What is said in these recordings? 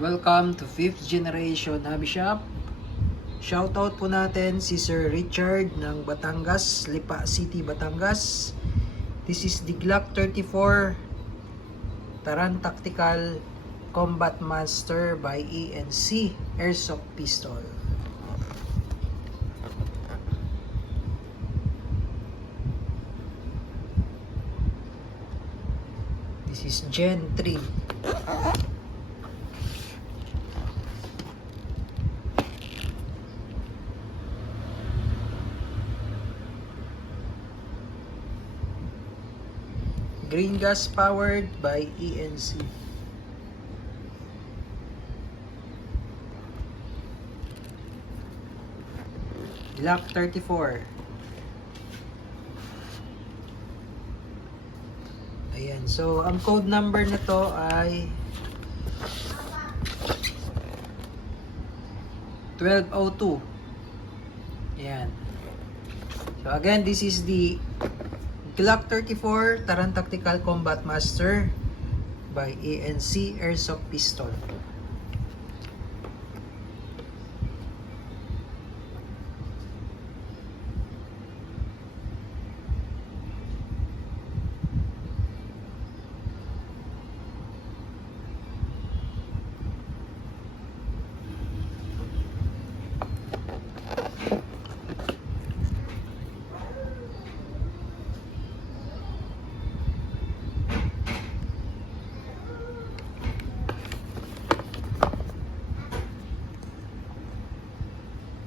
Welcome to 5th generation hobby shop. Shoutout po natin si Sir Richard ng Batangas, Lipa City, Batangas. This is the Glock 34 Taran Tactical Combat Master by ENC Airsoft Pistol. This is Gen 3. Green gas powered by ENC. Glock 34. Ayan, so ang code number na to ay 1202. Ayan. So again, this is the Glock 34 Taran Tactical Combat Master by ENC Airsoft Pistol.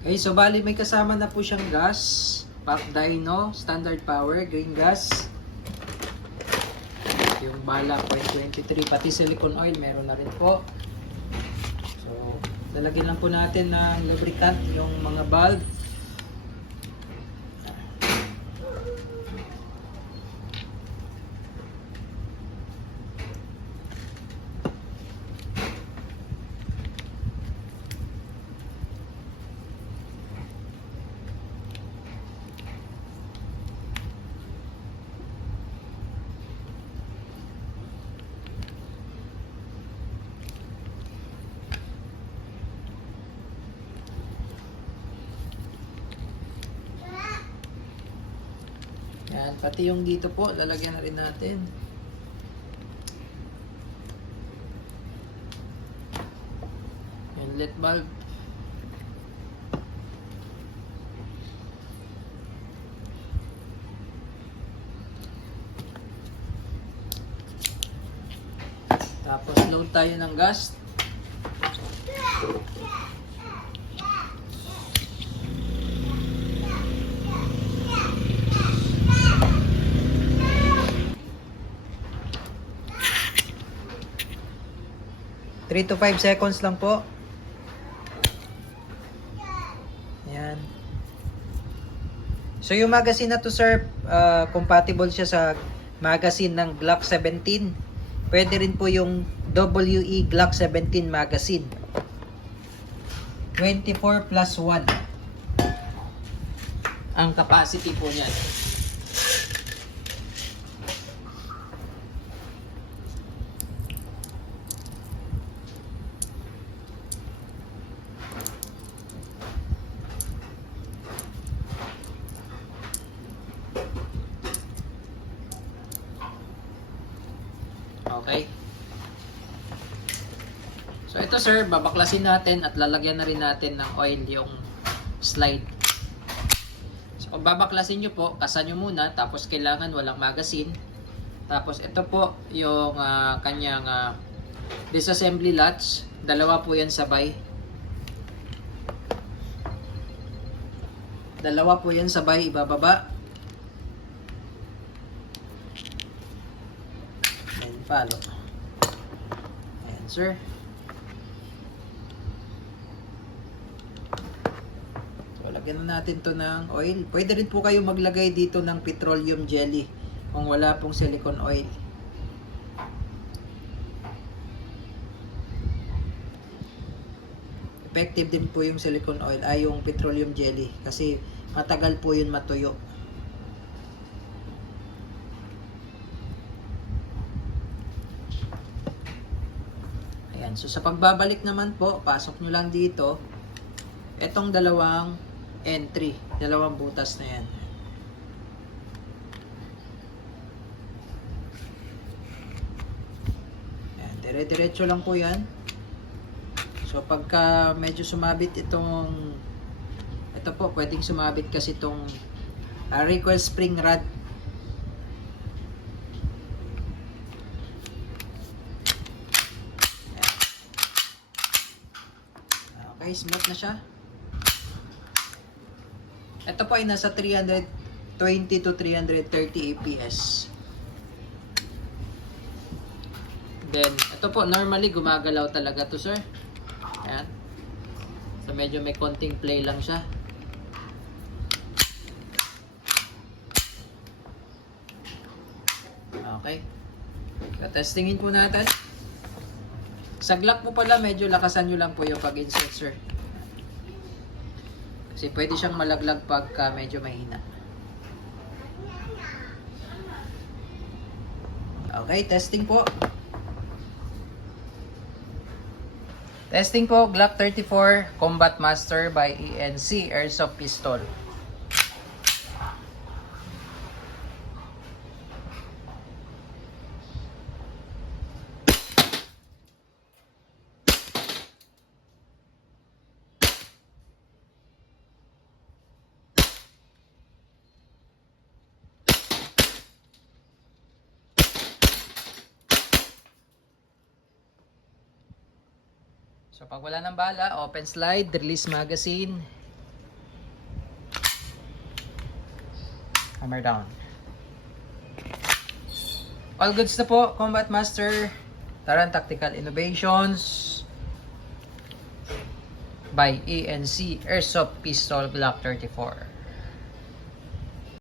Okay, so bali may kasama na po siyang gas, Pack Dyno, standard power, green gas. Yung bala 0.23, pati silicone oil meron na rin po. So, lalagyan lang po natin ng lubricant yung mga valve. Yan, pati yung dito po, lalagyan na rin natin. Inlet valve. Tapos load tayo ng gas. Three to 5 seconds lang po. Ayan. So yung magazine na to, sir, compatible siya sa magazine ng Glock 17. Pwede rin po yung WE Glock 17 magazine. 24 plus 1 ang capacity po niyan. Okay. So ito, sir, babaklasin natin at lalagyan na rin natin ng oil yung slide. So kung babaklasin nyo po, kasan nyo muna, tapos kailangan walang magazine. Tapos ito po yung kanyang disassembly latch. Dalawa po yan sabay. Dalawa po yan sabay, ibababa. Follow. Ayan, sir. So, lagyan na natin to ng oil. Pwede rin po kayo maglagay dito ng petroleum jelly kung wala pong silicone oil. Effective din po yung silicone oil ay yung petroleum jelly kasi matagal po yun matuyo. Yan. So, sa pagbabalik naman po, pasok nyo lang dito. Itong dalawang entry. Dalawang butas na yan. Yan. Dire-diretso lang po yan. So, pagka medyo sumabit itong... Ito po, pwedeng sumabit kasi itong recoil spring rod. Okay, smooth na siya. Ito po ay nasa 320 to 330 APS. Then, ito po, normally gumagalaw talaga to, sir. Ayan. So, medyo may konting play lang siya. Okay. So, testingin po natin. Sa Glock po pala, medyo lakasan nyo lang po yung pag-insert, sir. Kasi pwede siyang malaglag pagka medyo mahina. Okay, testing po. Testing po, Glock 34 Combat Master by ENC Airsoft Pistol. So pag wala ng bala, open slide, release magazine, hammer down. All goods na po, Combat Master, Taran Tactical Innovations by ENC Airsoft Pistol Glock 34.